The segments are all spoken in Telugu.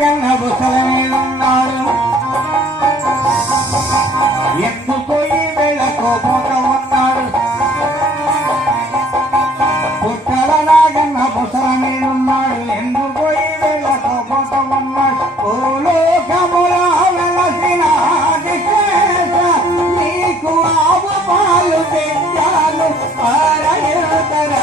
నాగన్న బుసలమే ఉన్నాడు వేళ కోపంగా ఉన్నారు పుట్టల నాగన్న బుసలమే ఉన్నాడు ఎందుపోయి వెళ్ళకోపోత ఉన్నాడు ఓలోకముల వెలసిన ఆదిశేష నీకు ఆవు పాలు తెచ్చాను. ఆరయతర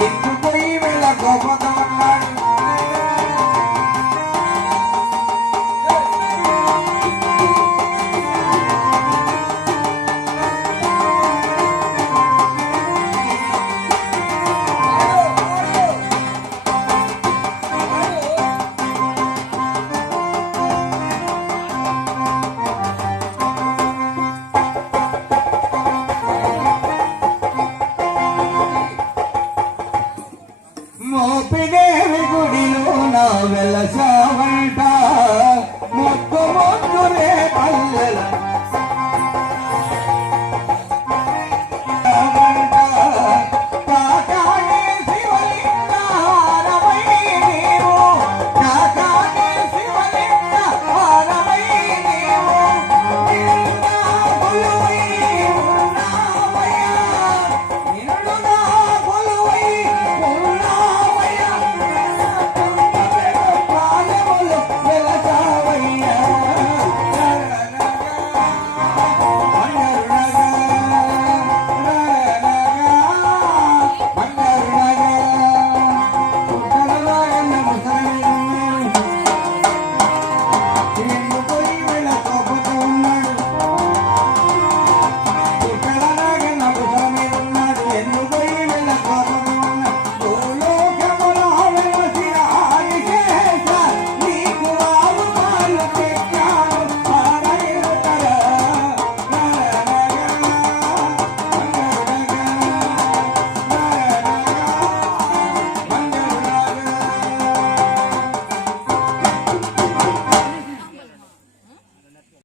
Yeah. தசவண்டா